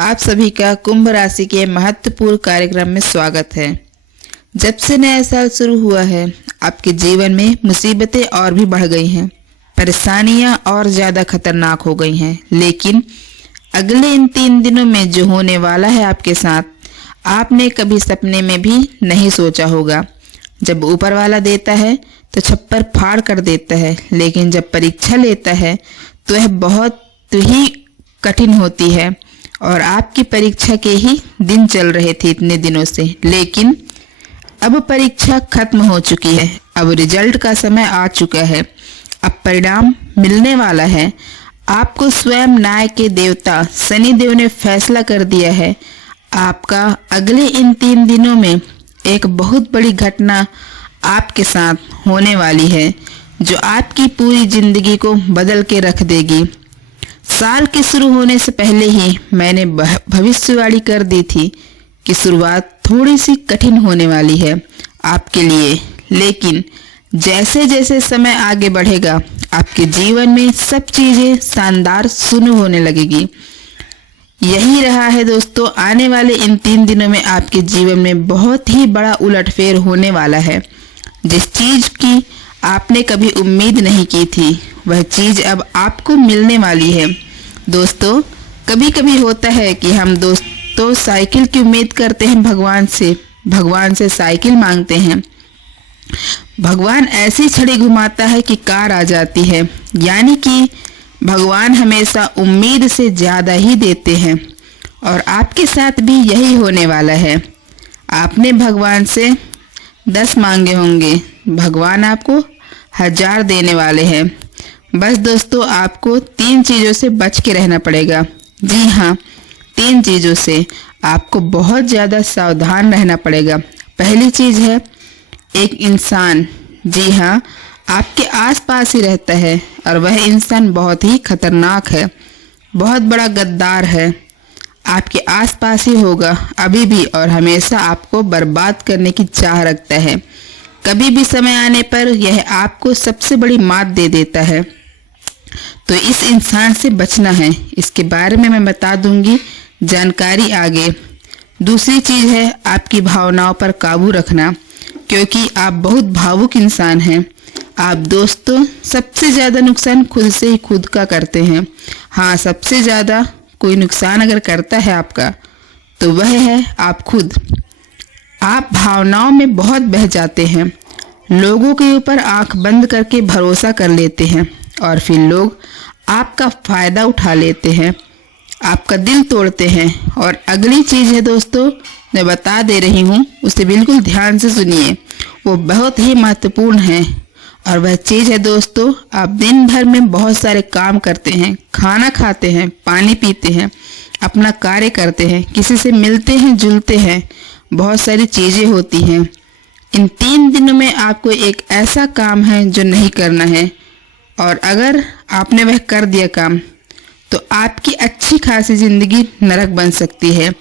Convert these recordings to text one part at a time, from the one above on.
आप सभी का कुंभ राशि के महत्वपूर्ण कार्यक्रम में स्वागत है। जब से नया साल शुरू हुआ है, आपके जीवन में मुसीबतें और भी बढ़ गई हैं, परेशानियां और ज्यादा खतरनाक हो गई हैं। लेकिन अगले इन 3 दिनों में जो होने वाला है आपके साथ, आपने कभी सपने में भी नहीं सोचा होगा। जब ऊपर वाला देता है तो छप्पर फाड़ कर देता है, लेकिन जब परीक्षा लेता है तो यह बहुत ही कठिन होती है। और आपकी परीक्षा के ही दिन चल रहे थे इतने दिनों से, लेकिन अब परीक्षा खत्म हो चुकी है। अब रिजल्ट का समय आ चुका है। अब परिणाम मिलने वाला है। आपको स्वयं न्याय के देवता शनि देव ने फैसला कर दिया है। आपका अगले इन 3 दिनों में एक बहुत बड़ी घटना आपके साथ होने वाली है, जो आपकी पूरी जिंदगी को बदल के रख देगी। साल के शुरू होने से पहले ही मैंने भविष्यवाणी कर दी थी कि शुरुआत थोड़ी सी कठिन होने वाली है आपके लिए, लेकिन जैसे जैसे समय आगे बढ़ेगा आपके जीवन में सब चीजें शानदार शुरू होने लगेगी। यही रहा है दोस्तों, आने वाले इन 3 दिनों में आपके जीवन में बहुत ही बड़ा उलटफेर होने वाला है। जिस चीज की आपने कभी उम्मीद नहीं की थी, वह चीज अब आपको मिलने वाली है। दोस्तों, कभी कभी होता है कि हम दोस्तों साइकिल की उम्मीद करते हैं भगवान से साइकिल मांगते हैं। भगवान ऐसी छड़ी घुमाता है कि कार आ जाती है। यानी कि भगवान हमेशा उम्मीद से ज्यादा ही देते हैं, और आपके साथ भी यही होने वाला है। आपने भगवान से 10 मांगे होंगे, भगवान आपको 1000 देने वाले हैं। बस दोस्तों, आपको 3 चीजों से बच के रहना पड़ेगा। जी हाँ, 3 चीजों से आपको बहुत ज्यादा सावधान रहना पड़ेगा। पहली चीज है, एक इंसान, जी हाँ, आपके आसपास ही रहता है और वह इंसान बहुत ही खतरनाक है, बहुत बड़ा गद्दार है। आपके आसपास ही होगा अभी भी, और हमेशा आपको बर्बाद करने की चाह रखता है। कभी भी समय आने पर यह आपको सबसे बड़ी मात दे देता है। तो इस इंसान से बचना है, इसके बारे में मैं बता दूंगी जानकारी आगे। दूसरी चीज है आपकी भावनाओं पर काबू रखना, क्योंकि आप बहुत भावुक इंसान हैं। आप दोस्तों सबसे ज्यादा नुकसान खुद से ही खुद का करते हैं। हाँ, सबसे ज्यादा कोई नुकसान अगर करता है आपका, तो वह है आप खुद। आप भावनाओं में बहुत बह जाते हैं, लोगों के ऊपर आंख बंद करके भरोसा कर लेते हैं, और फिर लोग आपका फायदा उठा लेते हैं, आपका दिल तोड़ते हैं। और अगली चीज है दोस्तों, मैं बता दे रही हूँ, उसे बिल्कुल ध्यान से सुनिए, वो बहुत ही महत्वपूर्ण है। और वह चीज है दोस्तों, आप दिन भर में बहुत सारे काम करते हैं, खाना खाते हैं, पानी पीते हैं, अपना कार्य करते हैं, किसी से मिलते हैं, जुलते हैं, बहुत सारी चीजें होती हैं। इन 3 दिनों में आपको एक ऐसा काम है जो नहीं करना है, और अगर आपने वह कर दिया काम, तो आपकी अच्छी खासी जिंदगी नरक बन सकती है।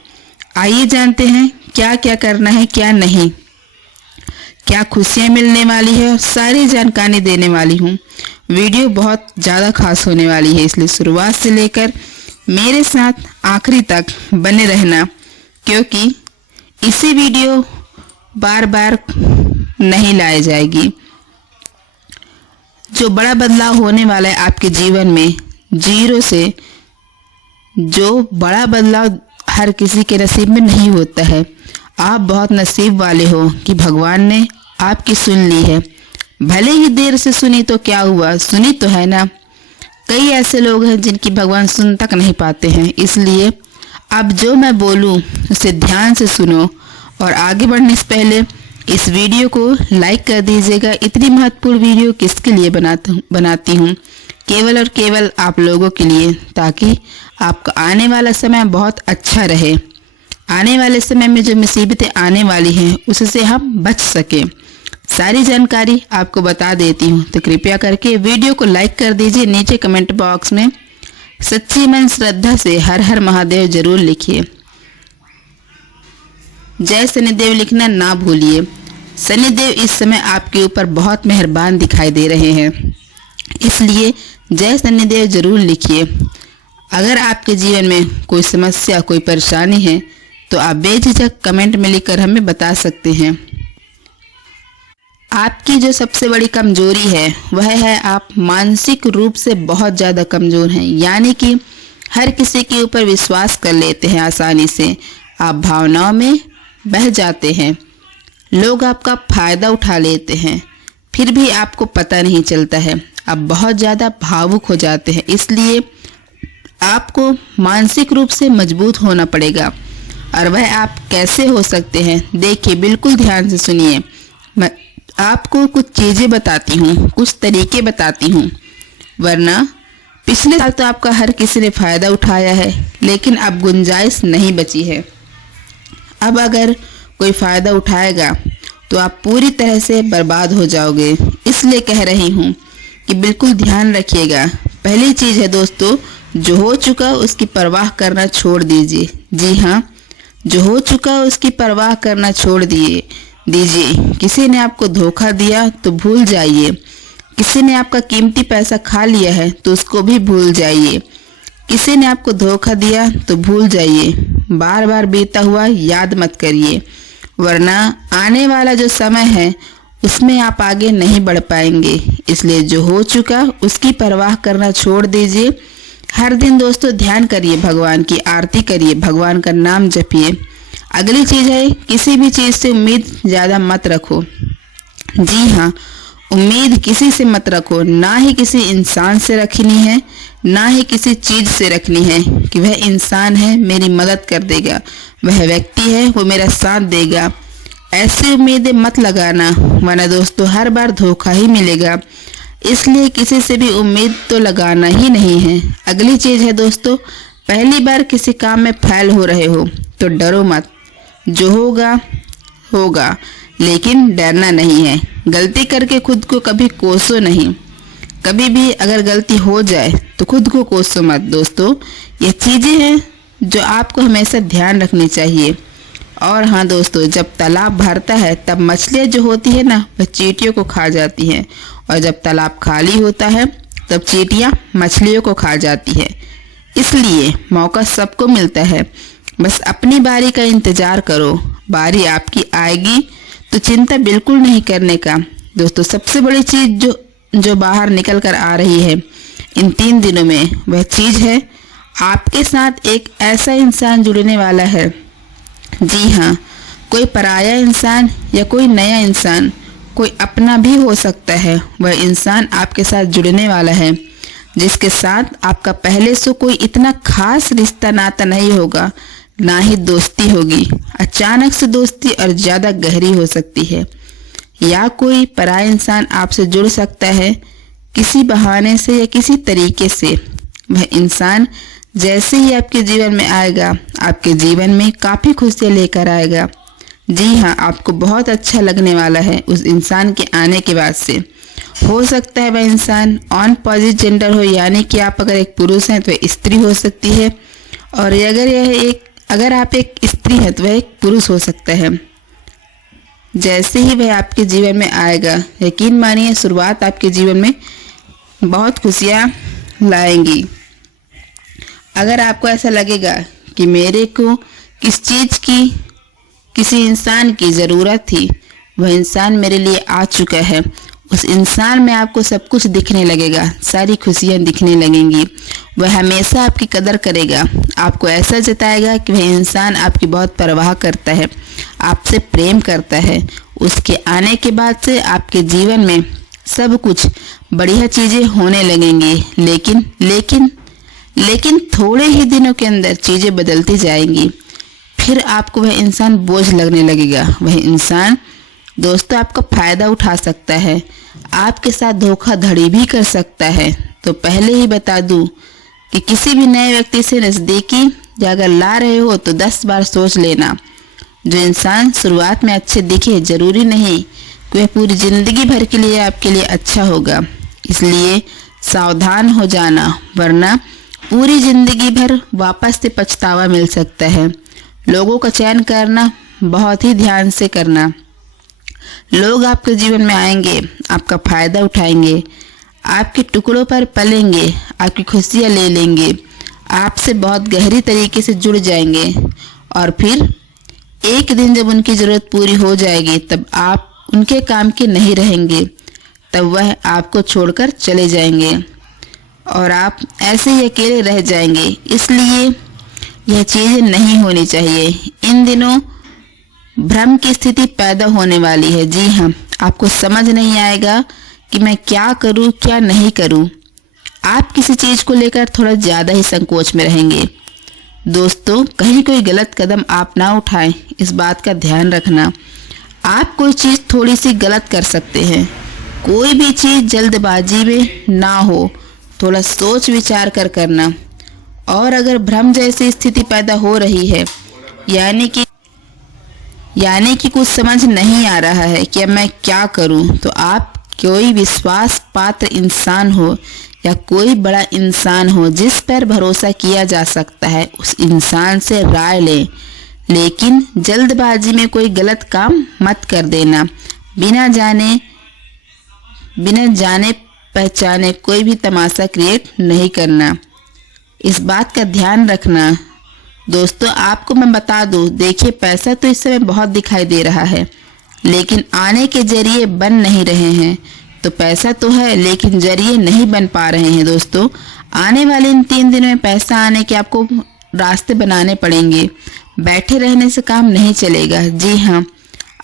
आइए जानते हैं क्या क्या करना है, क्या नहीं, क्या खुशियां मिलने वाली है, और सारी जानकारी देने वाली हूँ। वीडियो बहुत ज़्यादा खास होने वाली है, इसलिए शुरुआत से लेकर मेरे साथ आखिरी तक बने रहना, क्योंकि इसी वीडियो बार बार नहीं लाई जाएगी। जो बड़ा बदलाव होने वाला है आपके जीवन में, 0 से, जो बड़ा बदलाव हर किसी के नसीब में नहीं होता है। आप बहुत नसीब वाले हो कि भगवान ने आपकी सुन ली है। भले ही देर से सुनी तो क्या हुआ, सुनी तो है ना। कई ऐसे लोग हैं जिनकी भगवान सुन तक नहीं पाते हैं। इसलिए अब जो मैं बोलूं उसे ध्यान से सुनो, और आगे बढ़ने से पहले इस वीडियो को लाइक कर दीजिएगा। इतनी महत्वपूर्ण वीडियो किसके लिए बनाती हूँ, केवल और केवल आप लोगों के लिए, ताकि आपका आने वाला समय बहुत अच्छा रहे। आने वाले समय में जो मुसीबतें आने वाली हैं उससे हम बच सकें। सारी जानकारी आपको बता देती हूँ, तो कृपया करके वीडियो को लाइक कर दीजिए। नीचे कमेंट बॉक्स में सच्ची मन श्रद्धा से हर हर महादेव जरूर लिखिए। जय शनिदेव लिखना ना भूलिए। शनिदेव इस समय आपके ऊपर बहुत मेहरबान दिखाई दे रहे हैं, इसलिए जय शनिदेव जरूर लिखिए। अगर आपके जीवन में कोई समस्या, कोई परेशानी है तो आप बेझिझक कमेंट में लिखकर हमें बता सकते हैं। आपकी जो सबसे बड़ी कमजोरी है वह है आप मानसिक रूप से बहुत ज़्यादा कमज़ोर हैं, यानी कि हर किसी के ऊपर विश्वास कर लेते हैं आसानी से। आप भावनाओं में बह जाते हैं, लोग आपका फ़ायदा उठा लेते हैं, फिर भी आपको पता नहीं चलता है। आप बहुत ज़्यादा भावुक हो जाते हैं, इसलिए आपको मानसिक रूप से मजबूत होना पड़ेगा। और वह आप कैसे हो सकते हैं, देखिए, बिल्कुल ध्यान से सुनिए। मैं आपको कुछ चीज़ें बताती हूँ, कुछ तरीके बताती हूँ। वरना पिछले साल तो आपका हर किसी ने फ़ायदा उठाया है, लेकिन अब गुंजाइश नहीं बची है। अब अगर कोई फ़ायदा उठाएगा तो आप पूरी तरह से बर्बाद हो जाओगे। इसलिए कह रही हूँ कि बिल्कुल ध्यान रखिएगा। पहली चीज़ है दोस्तों, जो हो चुका उसकी परवाह करना छोड़ दीजिए। जी हाँ, जो हो चुका उसकी परवाह करना छोड़ दीजिए। किसी ने आपको धोखा दिया तो भूल जाइए। किसी ने आपका कीमती पैसा खा लिया है तो उसको भी भूल जाइए। किसी ने आपको धोखा दिया तो भूल जाइए। बार बार बीता हुआ याद मत करिए, वरना आने वाला जो समय है उसमें आप आगे नहीं बढ़ पाएंगे। इसलिए जो हो चुका उसकी परवाह करना छोड़ दीजिए। हर दिन दोस्तों ध्यान करिए, भगवान की आरती करिए, भगवान का नाम जपिए। अगली चीज़ है, किसी भी चीज़ से उम्मीद ज़्यादा मत रखो। जी हाँ, उम्मीद किसी से मत रखो, ना ही किसी इंसान से रखनी है, ना ही किसी चीज़ से रखनी है कि वह इंसान है मेरी मदद कर देगा, वह व्यक्ति है वो मेरा साथ देगा। ऐसी उम्मीदें मत लगाना, वरना दोस्तों हर बार धोखा ही मिलेगा। इसलिए किसी से भी उम्मीद तो लगाना ही नहीं है। अगली चीज़ है दोस्तों, पहली बार किसी काम में फेल हो रहे हो तो डरो मत। जो होगा होगा, लेकिन डरना नहीं है। गलती करके खुद को कभी कोसो नहीं। कभी भी अगर गलती हो जाए तो खुद को कोसो मत दोस्तों। ये चीज़ें हैं जो आपको हमेशा ध्यान रखनी चाहिए। और हाँ दोस्तों, जब तालाब भरता है तब मछलियाँ जो होती है ना, वह चींटियों को खा जाती हैं, और जब तालाब खाली होता है तब चींटियाँ मछलियों को खा जाती है। इसलिए मौका सबको मिलता है, बस अपनी बारी का इंतज़ार करो। बारी आपकी आएगी तो चिंता बिल्कुल नहीं करने का। दोस्तों सबसे बड़ी चीज़ जो बाहर निकल कर आ रही है इन 3 दिनों में, वह चीज़ है आपके साथ एक ऐसा इंसान जुड़ने वाला है। जी हाँ, कोई पराया इंसान या कोई नया इंसान, कोई अपना भी हो सकता है। वह इंसान आपके साथ जुड़ने वाला है जिसके साथ आपका पहले से कोई इतना खास रिश्ता नाता नहीं होगा, ना ही दोस्ती होगी। अचानक से दोस्ती और ज़्यादा गहरी हो सकती है, या कोई पराया इंसान आपसे जुड़ सकता है किसी बहाने से या किसी तरीके से। वह इंसान जैसे ही आपके जीवन में आएगा, आपके जीवन में काफ़ी खुशियाँ लेकर आएगा। जी हाँ, आपको बहुत अच्छा लगने वाला है उस इंसान के आने के बाद से। हो सकता है वह इंसान ऑन पॉजिटिव जेंडर हो, यानी कि आप अगर एक पुरुष हैं तो वह स्त्री हो सकती है, और अगर आप एक स्त्री हैं तो वह एक पुरुष हो सकता है। जैसे ही वह आपके जीवन में आएगा, यकीन मानिए शुरुआत आपके जीवन में बहुत खुशियाँ लाएंगी। अगर आपको ऐसा लगेगा कि मेरे को किस चीज़ की, किसी इंसान की ज़रूरत थी, वह इंसान मेरे लिए आ चुका है, उस इंसान में आपको सब कुछ दिखने लगेगा, सारी खुशियाँ दिखने लगेंगी। वह हमेशा आपकी कदर करेगा, आपको ऐसा जताएगा कि वह इंसान आपकी बहुत परवाह करता है, आपसे प्रेम करता है। उसके आने के बाद से आपके जीवन में सब कुछ बढ़िया चीज़ें होने लगेंगी, लेकिन थोड़े ही दिनों के अंदर चीज़ें बदलती जाएंगी। फिर आपको वह इंसान बोझ लगने लगेगा। वह इंसान दोस्तों आपका फ़ायदा उठा सकता है, आपके साथ धोखाधड़ी भी कर सकता है। तो पहले ही बता दूं कि किसी भी नए व्यक्ति से नज़दीकी या अगर ला रहे हो तो 10 बार सोच लेना। जो इंसान शुरुआत में अच्छे दिखे, ज़रूरी नहीं कि वह पूरी ज़िंदगी भर के लिए आपके लिए अच्छा होगा। इसलिए सावधान हो जाना, वरना पूरी ज़िंदगी भर वापस से पछतावा मिल सकता है। लोगों का चयन करना बहुत ही ध्यान से करना। लोग आपके जीवन में आएंगे, आपका फ़ायदा उठाएंगे, आपके टुकड़ों पर पलेंगे, आपकी खुशियाँ ले लेंगे, आपसे बहुत गहरी तरीके से जुड़ जाएंगे और फिर एक दिन जब उनकी ज़रूरत पूरी हो जाएगी तब आप उनके काम के नहीं रहेंगे, तब वह आपको छोड़कर चले जाएंगे और आप ऐसे ही अकेले रह जाएंगे। इसलिए यह चीज़ें नहीं होनी चाहिए। इन दिनों भ्रम की स्थिति पैदा होने वाली है। जी हाँ, आपको समझ नहीं आएगा कि मैं क्या करूं क्या नहीं करूं। आप किसी चीज़ को लेकर थोड़ा ज़्यादा ही संकोच में रहेंगे। दोस्तों, कहीं कोई गलत कदम आप ना उठाएं, इस बात का ध्यान रखना। आप कोई चीज़ थोड़ी सी गलत कर सकते हैं। कोई भी चीज़ जल्दबाजी में ना हो, थोड़ा सोच विचार कर करना। और अगर भ्रम जैसी स्थिति पैदा हो रही है, यानी कि कुछ समझ नहीं आ रहा है कि अब मैं क्या करूं, तो आप कोई विश्वास पात्र इंसान हो या कोई बड़ा इंसान हो जिस पर भरोसा किया जा सकता है, उस इंसान से राय लें। लेकिन जल्दबाजी में कोई गलत काम मत कर देना। बिना जाने पहचाने कोई भी तमाशा क्रिएट नहीं करना। इस बात का ध्यान रखना। दोस्तों, आपको मैं बता दूं, देखिए पैसा तो इस समय बहुत दिखाई दे रहा है, लेकिन आने के जरिए बन नहीं रहे हैं। तो पैसा तो है लेकिन जरिए नहीं बन पा रहे हैं। दोस्तों, आने वाले इन 3 दिनों में पैसा आने के आपको रास्ते बनाने पड़ेंगे। बैठे रहने से काम नहीं चलेगा। जी हाँ,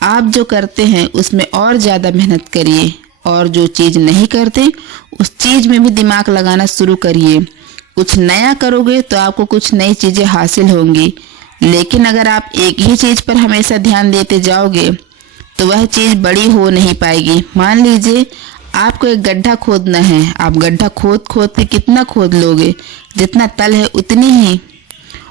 आप जो करते हैं उसमें और ज़्यादा मेहनत करिए और जो चीज़ नहीं करते उस चीज़ में भी दिमाग लगाना शुरू करिए। कुछ नया करोगे तो आपको कुछ नई चीज़ें हासिल होंगी। लेकिन अगर आप एक ही चीज़ पर हमेशा ध्यान देते जाओगे तो वह चीज़ बड़ी हो नहीं पाएगी। मान लीजिए आपको एक गड्ढा खोदना है। आप गड्ढा खोद के कितना खोद लोगे? जितना तल है उतनी ही,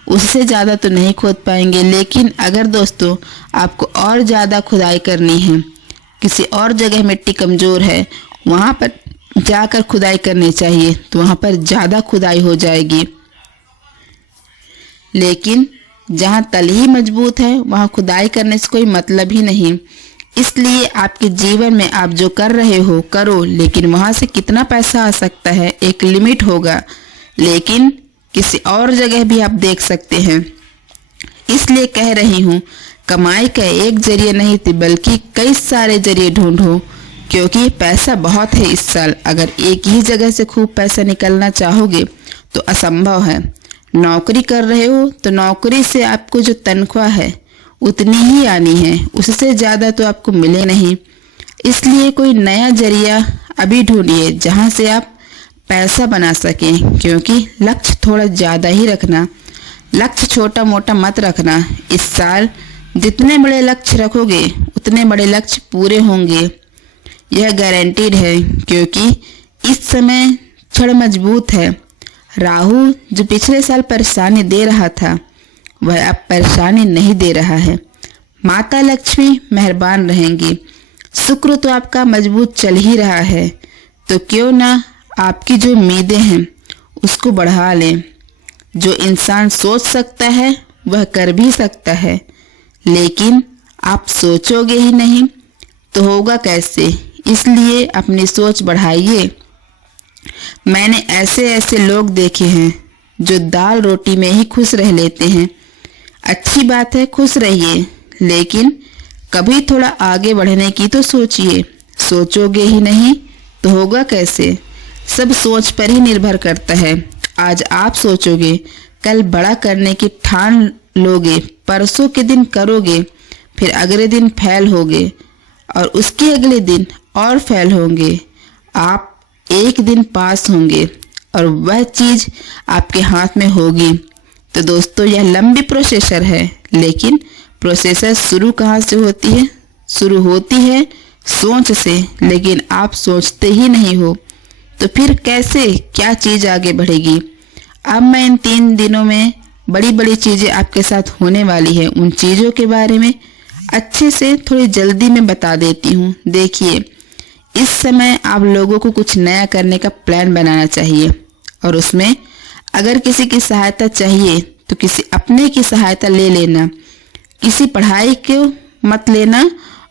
उससे ज़्यादा तो नहीं खोद पाएंगे। लेकिन अगर दोस्तों आपको और ज़्यादा खुदाई करनी है, किसी और जगह मिट्टी कमज़ोर है, वहाँ पर जाकर खुदाई करनी चाहिए, तो वहाँ पर ज़्यादा खुदाई हो जाएगी। लेकिन जहाँ तल ही मजबूत है वहाँ खुदाई करने से कोई मतलब ही नहीं। इसलिए आपके जीवन में आप जो कर रहे हो करो, लेकिन वहाँ से कितना पैसा आ सकता है एक लिमिट होगा। लेकिन किसी और जगह भी आप देख सकते हैं। इसलिए कह रही हूँ, कमाई का एक जरिए नहीं बल्कि कई सारे जरिए ढूंढो, क्योंकि पैसा बहुत है इस साल। अगर एक ही जगह से खूब पैसा निकलना चाहोगे तो असंभव है। नौकरी कर रहे हो तो नौकरी से आपको जो तनख्वाह है उतनी ही आनी है, उससे ज़्यादा तो आपको मिले नहीं। इसलिए कोई नया जरिया अभी ढूंढिए जहाँ से आप पैसा बना सकें, क्योंकि लक्ष्य थोड़ा ज़्यादा ही रखना। लक्ष्य छोटा मोटा मत रखना। इस साल जितने बड़े लक्ष्य रखोगे उतने बड़े लक्ष्य पूरे होंगे, यह गारंटीड है। क्योंकि इस समय क्षण मजबूत है। राहु जो पिछले साल परेशानी दे रहा था वह अब परेशानी नहीं दे रहा है। माता लक्ष्मी मेहरबान रहेंगी। शुक्र तो आपका मजबूत चल ही रहा है, तो क्यों ना आपकी जो उम्मीदें हैं उसको बढ़ा लें। जो इंसान सोच सकता है वह कर भी सकता है, लेकिन आप सोचोगे ही नहीं तो होगा कैसे। इसलिए अपनी सोच बढ़ाइए। मैंने ऐसे लोग देखे हैं जो दाल रोटी में ही खुश रह लेते हैं। अच्छी बात है, खुश रहिए, लेकिन कभी थोड़ा आगे बढ़ने की तो सोचिए। सोचोगे ही नहीं तो होगा कैसे। सब सोच पर ही निर्भर करता है। आज आप सोचोगे, कल बड़ा करने की ठान लोगे, परसों के दिन करोगे, फिर अगले दिन फेल होगे और उसके अगले दिन और फेल होंगे। आप एक दिन पास होंगे और वह चीज़ आपके हाथ में होगी। तो दोस्तों, यह लंबी प्रोसेसर है, लेकिन प्रोसेसर शुरू कहाँ से होती है? शुरू होती है सोच से, लेकिन आप सोचते ही नहीं हो, तो फिर कैसे क्या चीज़ आगे बढ़ेगी। अब मैं इन 3 दिनों में बड़ी बड़ी चीज़ें आपके साथ होने वाली है, उन चीज़ों के बारे में अच्छे से थोड़ी जल्दी में बता देती हूँ। देखिए, इस समय आप लोगों को कुछ नया करने का प्लान बनाना चाहिए, और उसमें अगर किसी की सहायता चाहिए तो किसी अपने की सहायता ले लेना। किसी पढ़ाई को मत लेना।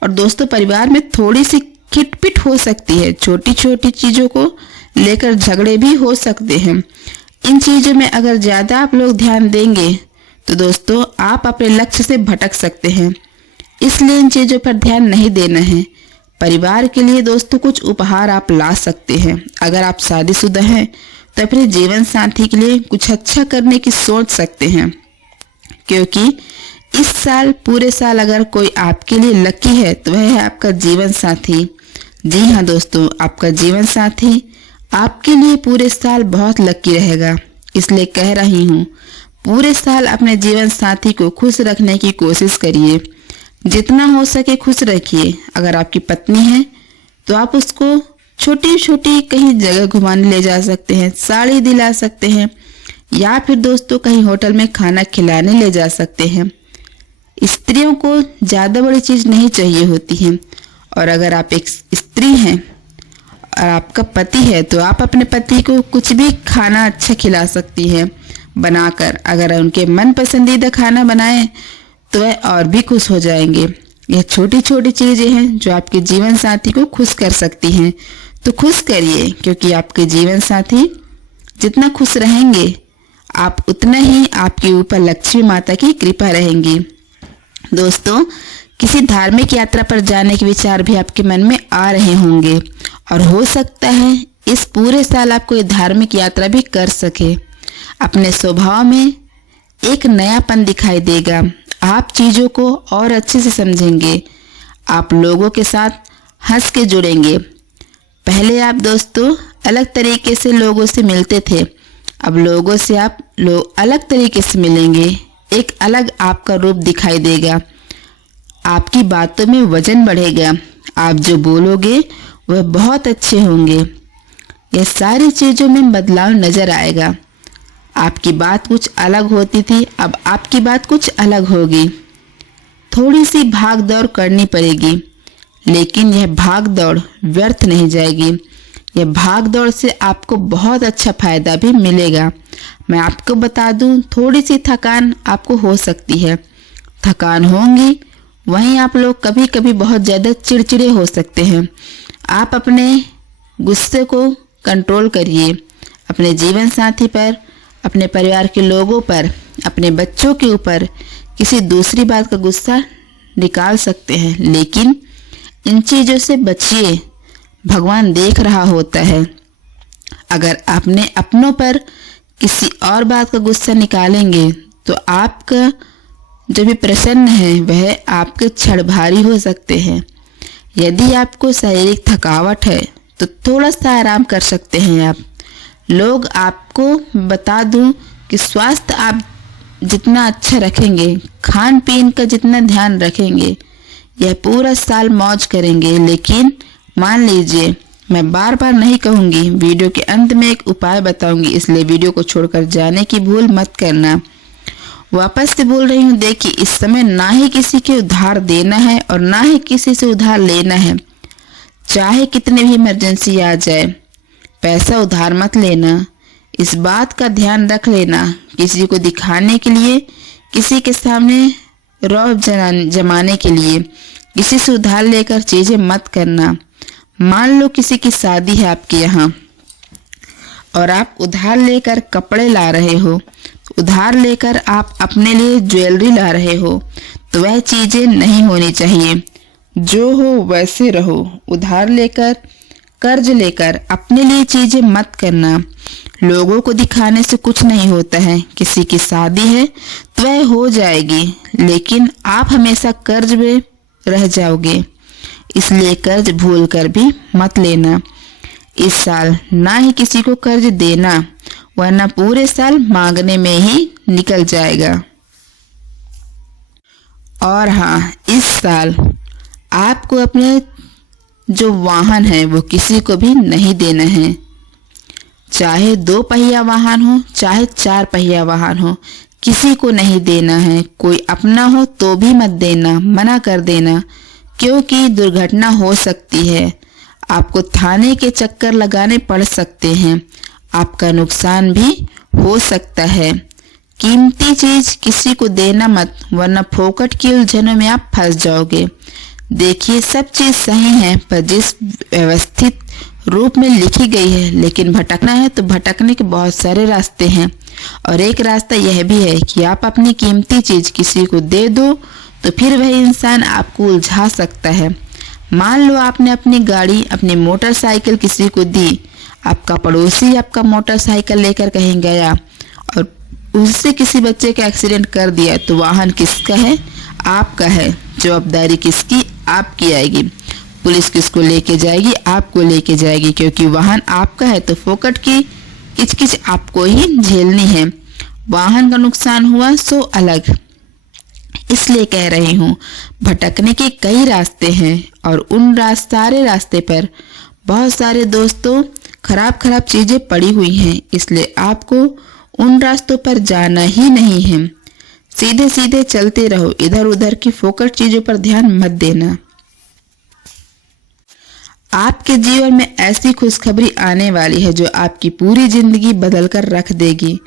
और दोस्तों, परिवार में थोड़ी सी खिटपिट हो सकती है, छोटी छोटी चीज़ों को लेकर झगड़े भी हो सकते हैं। इन चीजों में अगर ज्यादा आप लोग ध्यान देंगे तो दोस्तों आप अपने लक्ष्य से भटक सकते हैं। इसलिए इन चीजों पर ध्यान नहीं देना है। परिवार के लिए दोस्तों कुछ उपहार आप ला सकते हैं। अगर आप शादीशुदा हैं तो अपने जीवन साथी के लिए कुछ अच्छा करने की सोच सकते हैं, क्योंकि इस साल पूरे साल अगर कोई आपके लिए लकी है तो वह है आपका जीवन साथी। जी हाँ दोस्तों, आपका जीवन साथी आपके लिए पूरे साल बहुत लकी रहेगा। इसलिए कह रही हूँ, पूरे साल अपने जीवन साथी को खुश रखने की कोशिश करिए। जितना हो सके खुश रखिए। अगर आपकी पत्नी है तो आप उसको छोटी छोटी कहीं जगह घुमाने ले जा सकते हैं, साड़ी दिला सकते हैं, या फिर दोस्तों कहीं होटल में खाना खिलाने ले जा सकते हैं। स्त्रियों को ज़्यादा बड़ी चीज़ नहीं चाहिए होती है। और अगर आप एक स्त्री हैं और आपका पति है तो आप अपने पति को कुछ भी खाना अच्छा खिला सकती हैं बनाकर। अगर उनके मन पसंदीदा खाना बनाएं तो वह और भी खुश हो जाएंगे। यह छोटी छोटी चीज़ें हैं जो आपके जीवन साथी को खुश कर सकती हैं। तो खुश करिए, क्योंकि आपके जीवन साथी जितना खुश रहेंगे आप उतना ही आपके ऊपर लक्ष्मी माता की कृपा रहेंगी। दोस्तों, किसी धार्मिक यात्रा पर जाने के विचार भी आपके मन में आ रहे होंगे और हो सकता है इस पूरे साल आप कोई धार्मिक यात्रा भी कर सके। अपने स्वभाव में एक नयापन दिखाई देगा। आप चीज़ों को और अच्छे से समझेंगे। आप लोगों के साथ हंस के जुड़ेंगे। पहले आप दोस्तों अलग तरीके से लोगों से मिलते थे, अब लोगों से आप अलग तरीके से मिलेंगे। एक अलग आपका रूप दिखाई देगा। आपकी बातों में वजन बढ़ेगा। आप जो बोलोगे वह बहुत अच्छे होंगे। यह सारी चीज़ों में बदलाव नजर आएगा। आपकी बात कुछ अलग होती थी, अब आपकी बात कुछ अलग होगी। थोड़ी सी भाग दौड़ करनी पड़ेगी, लेकिन यह भाग दौड़ व्यर्थ नहीं जाएगी। यह भाग दौड़ से आपको बहुत अच्छा फायदा भी मिलेगा। मैं आपको बता दूं, थोड़ी सी थकान आपको हो सकती है। थकान होंगी, वहीं आप लोग कभी कभी बहुत ज़्यादा चिड़चिड़े हो सकते हैं। आप अपने गुस्से को कंट्रोल करिए। अपने जीवन साथी पर, अपने परिवार के लोगों पर, अपने बच्चों के ऊपर किसी दूसरी बात का गुस्सा निकाल सकते हैं, लेकिन इन चीज़ों से बचिए। भगवान देख रहा होता है। अगर आपने अपनों पर किसी और बात का गुस्सा निकालेंगे तो आपका जो भी प्रसन्न है वह आपके क्षण भारी हो सकते हैं। यदि आपको शारीरिक थकावट है तो थोड़ा सा आराम कर सकते हैं आप। लोग आपको बता दूं कि स्वास्थ्य आप जितना अच्छा रखेंगे, खान पीन का जितना ध्यान रखेंगे, यह पूरा साल मौज करेंगे। लेकिन मान लीजिए, मैं बार बार नहीं कहूँगी, वीडियो के अंत में एक उपाय बताऊंगी, इसलिए वीडियो को छोड़कर जाने की भूल मत करना। वापस से बोल रही हूँ, देखिए इस समय ना ही किसी के उधार देना है और ना ही किसी से उधार लेना है। चाहे कितने भी इमरजेंसी आ जाए, पैसा उधार मत लेना। इस बात का ध्यान रख लेना, किसी को दिखाने के लिए, किसी के सामने रौब जमाने के लिए किसी से उधार लेकर चीजें मत करना। मान लो किसी की शादी है आपके यहाँ और आप उधार लेकर कपड़े ला रहे हो, उधार लेकर आप अपने लिए ज्वेलरी ला रहे हो, तो वह चीजें नहीं होनी चाहिए। जो हो वैसे रहो। उधार लेकर, कर्ज लेकर अपने लिए चीजें मत करना। लोगों को दिखाने से कुछ नहीं होता है। किसी की शादी है तो वह हो जाएगी, लेकिन आप हमेशा कर्ज में रह जाओगे। इसलिए कर्ज भूल कर भी मत लेना। इस साल ना ही किसी को कर्ज देना, वरना पूरे साल मांगने में ही निकल जाएगा। और हाँ, इस साल आपको अपने जो वाहन है वो किसी को भी नहीं देना है। चाहे 2 पहिया वाहन हो, चाहे 4 पहिया वाहन हो, किसी को नहीं देना है। कोई अपना हो तो भी मत देना, मना कर देना, क्योंकि दुर्घटना हो सकती है। आपको थाने के चक्कर लगाने पड़ सकते हैं। आपका नुकसान भी हो सकता है। कीमती चीज किसी को देना मत, वरना फोकट की उलझनों में आप फंस जाओगे। देखिए, सब चीज सही है, पर जिस व्यवस्थित रूप में लिखी गई है, लेकिन भटकना है तो भटकने के बहुत सारे रास्ते हैं। और एक रास्ता यह भी है कि आप अपनी कीमती चीज किसी को दे दो तो फिर वह इंसान आपको उलझा सकता है। मान लो आपने अपनी गाड़ी, अपनी मोटरसाइकिल किसी को दी। आपका पड़ोसी आपका मोटरसाइकिल लेकर कहीं गया और उससे किसी बच्चे का एक्सीडेंट कर दिया, तो वाहन किसका है? आपका है। जवाबदारी किसकी? आपकी आएगी। पुलिस किसको लेके जाएगी? आपको लेके जाएगी, क्योंकि वाहन आपका है तो फोकट की किचकिच आपको ही झेलनी है। वाहन का नुकसान हुआ सो अलग। इसलिए कह रही हूँ, भटकने के कई रास्ते हैं और उन सारे रास्ते पर बहुत सारे दोस्तों खराब खराब चीजें पड़ी हुई हैं। इसलिए आपको उन रास्तों पर जाना ही नहीं है। सीधे सीधे चलते रहो, इधर उधर की फोकट चीजों पर ध्यान मत देना। आपके जीवन में ऐसी खुशखबरी आने वाली है जो आपकी पूरी जिंदगी बदल कर रख देगी।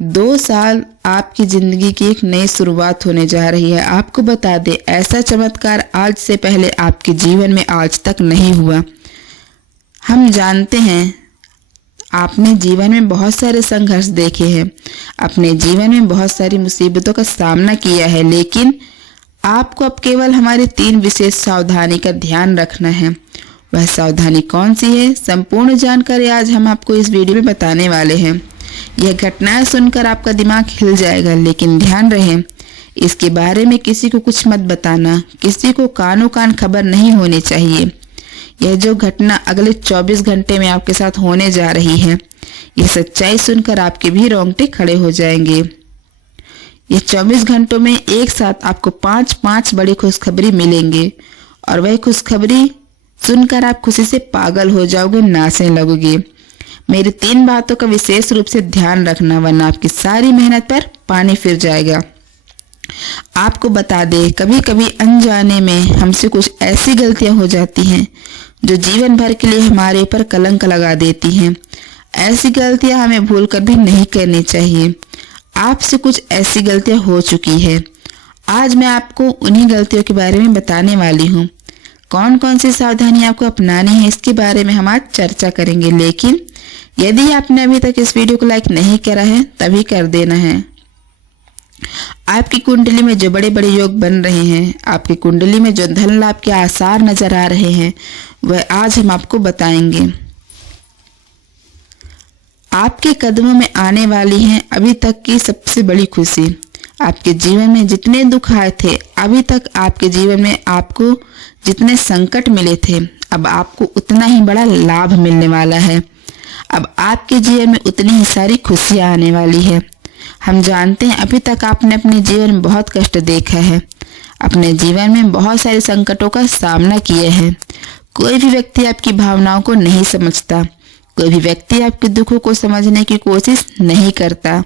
2 साल आपकी जिंदगी की एक नई शुरुआत होने जा रही है। आपको बता दे, ऐसा चमत्कार आज से पहले आपके जीवन में आज तक नहीं हुआ। हम जानते हैं आपने जीवन में बहुत सारे संघर्ष देखे हैं, अपने जीवन में बहुत सारी मुसीबतों का सामना किया है, लेकिन आपको अब केवल हमारी 3 विशेष सावधानी का ध्यान रखना है। वह सावधानी कौन सी है? संपूर्ण जानकारी आज हम आपको इस वीडियो में बताने वाले हैं। यह घटनाएं सुनकर आपका दिमाग हिल जाएगा, लेकिन ध्यान रहे इसके बारे में किसी को कुछ मत बताना। किसी को कानो कान खबर नहीं होनी चाहिए। यह जो घटना अगले 24 घंटे में आपके साथ होने जा रही है, यह सच्चाई सुनकर आपके भी रोंगटे खड़े हो जाएंगे। ये 24 घंटों में एक साथ आपको 5 बड़ी खुशखबरी मिलेंगे और वह खुशखबरी सुनकर आप खुशी से पागल हो जाओगे, नाचने लगोगे। मेरी 3 बातों का विशेष रूप से ध्यान रखना, वरना आपकी सारी मेहनत पर पानी फिर जाएगा। आपको बता दे, कभी कभी अनजाने में हमसे कुछ ऐसी गलतियां हो जाती हैं जो जीवन भर के लिए हमारे ऊपर कलंक लगा देती हैं। ऐसी गलतियां हमें भूल कर भी नहीं करनी चाहिए। आपसे कुछ ऐसी गलतियां हो चुकी है। आज मैं आपको उन्हीं गलतियों के बारे में बताने वाली हूँ। कौन कौन सी सावधानी आपको अपनानी है, इसके बारे में हम आज चर्चा करेंगे। लेकिन यदि आपने अभी तक इस वीडियो को लाइक नहीं करा है, तभी कर देना है। आपकी कुंडली में जो बड़े बड़े योग बन रहे हैं, आपकी कुंडली में जो धन लाभ के आसार नजर आ रहे हैं, वह आज हम आपको बताएंगे। आपके कदमों में आने वाली है अभी तक की सबसे बड़ी खुशी। आपके जीवन में जितने दुख आए थे, अभी तक आपके जीवन में आपको जितने संकट मिले थे, अब आपको उतना ही बड़ा लाभ मिलने वाला है। अब आपके जीवन में उतनी ही सारी खुशियां आने वाली है। हम जानते हैं अभी तक आपने अपने जीवन में बहुत कष्ट देखा है, अपने जीवन में बहुत सारे संकटों का सामना किया है। कोई भी व्यक्ति आपकी भावनाओं को नहीं समझता, कोई भी व्यक्ति आपके दुखों को समझने की कोशिश नहीं करता।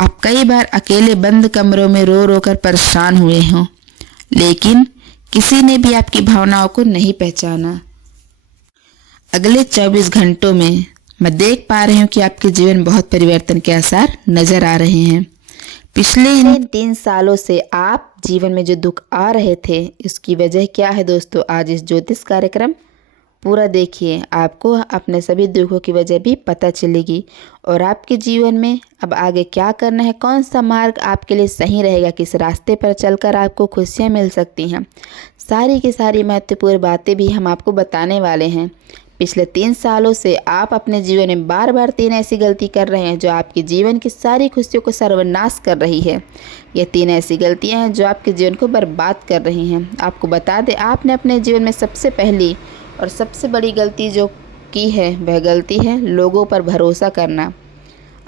आप कई बार अकेले बंद कमरों में रो रो कर परेशान हुए हों, लेकिन किसी ने भी आपकी भावनाओं को नहीं पहचाना। अगले 24 घंटों में मैं देख पा रही हूँ कि आपके जीवन में बहुत परिवर्तन के आसार नजर आ रहे हैं। पिछले इन 3 सालों से आप जीवन में जो दुख आ रहे थे, इसकी वजह क्या है दोस्तों, आज इस ज्योतिष कार्यक्रम पूरा देखिए। आपको अपने सभी दुखों की वजह भी पता चलेगी और आपके जीवन में अब आगे क्या करना है, कौन सा मार्ग आपके लिए सही रहेगा, किस रास्ते पर चलकर आपको खुशियाँ मिल सकती हैं। सारी की सारी महत्वपूर्ण बातें भी हम आपको बताने वाले हैं। पिछले 3 सालों से आप अपने जीवन में बार बार 3 ऐसी गलती कर रहे हैं जो आपके जीवन की सारी खुशियों को सर्वनाश कर रही है। ये 3 ऐसी गलतियां हैं जो आपके जीवन को बर्बाद कर रही हैं। आपको बता दें, आपने अपने जीवन में सबसे पहली और सबसे बड़ी गलती जो की है, वह गलती है लोगों पर भरोसा करना।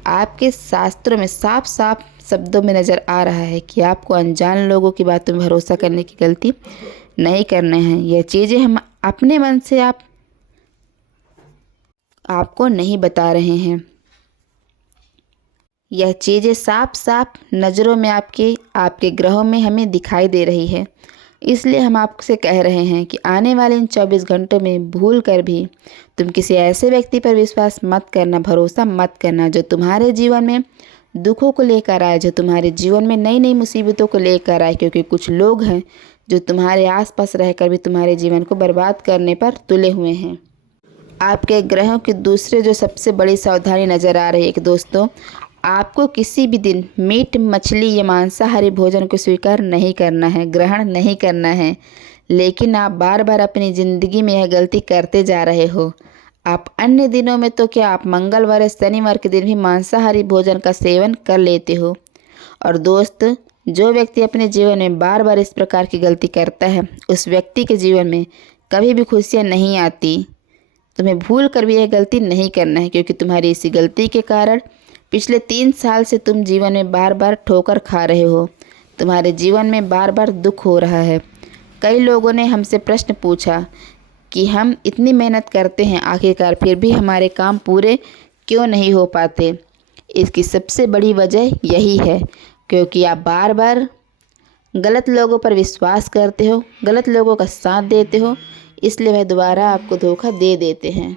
आपके शास्त्रों में साफ साफ शब्दों में नज़र आ रहा है कि आपको अनजान लोगों की बातों में भरोसा करने की गलती नहीं करना है। यह चीज़ें हम अपने मन से आपको नहीं बता रहे हैं। यह चीज़ें साफ साफ नज़रों में आपके ग्रहों में हमें दिखाई दे रही है। इसलिए हम आपसे कह रहे हैं कि आने वाले इन 24 घंटों में भूल कर भी तुम किसी ऐसे व्यक्ति पर विश्वास मत करना, भरोसा मत करना जो तुम्हारे जीवन में दुखों को लेकर आए, जो तुम्हारे जीवन में नई नई मुसीबतों को लेकर आए। क्योंकि कुछ लोग हैं जो तुम्हारे आसपास रहकर भी तुम्हारे जीवन को बर्बाद करने पर तुले हुए हैं। आपके ग्रहों की दूसरे जो सबसे बड़ी सावधानी नज़र आ रही है कि दोस्तों, आपको किसी भी दिन मीट मछली या मांसाहारी भोजन को स्वीकार नहीं करना है, ग्रहण नहीं करना है। लेकिन आप बार बार अपनी ज़िंदगी में यह गलती करते जा रहे हो। आप अन्य दिनों में तो क्या, आप मंगलवार या शनिवार के दिन भी मांसाहारी भोजन का सेवन कर लेते हो। और दोस्त, जो व्यक्ति अपने जीवन में बार बार इस प्रकार की गलती करता है, उस व्यक्ति के जीवन में कभी भी खुशियाँ नहीं आती। तुम्हें भूल कर भी यह गलती नहीं करना है, क्योंकि तुम्हारी इसी गलती के कारण पिछले 3 साल से तुम जीवन में बार बार ठोकर खा रहे हो। तुम्हारे जीवन में बार बार दुख हो रहा है। कई लोगों ने हमसे प्रश्न पूछा कि हम इतनी मेहनत करते हैं, आखिरकार फिर भी हमारे काम पूरे क्यों नहीं हो पाते। इसकी सबसे बड़ी वजह यही है, क्योंकि आप बार बार गलत लोगों पर विश्वास करते हो, गलत लोगों का साथ देते हो, इसलिए वह दोबारा आपको धोखा दे देते हैं।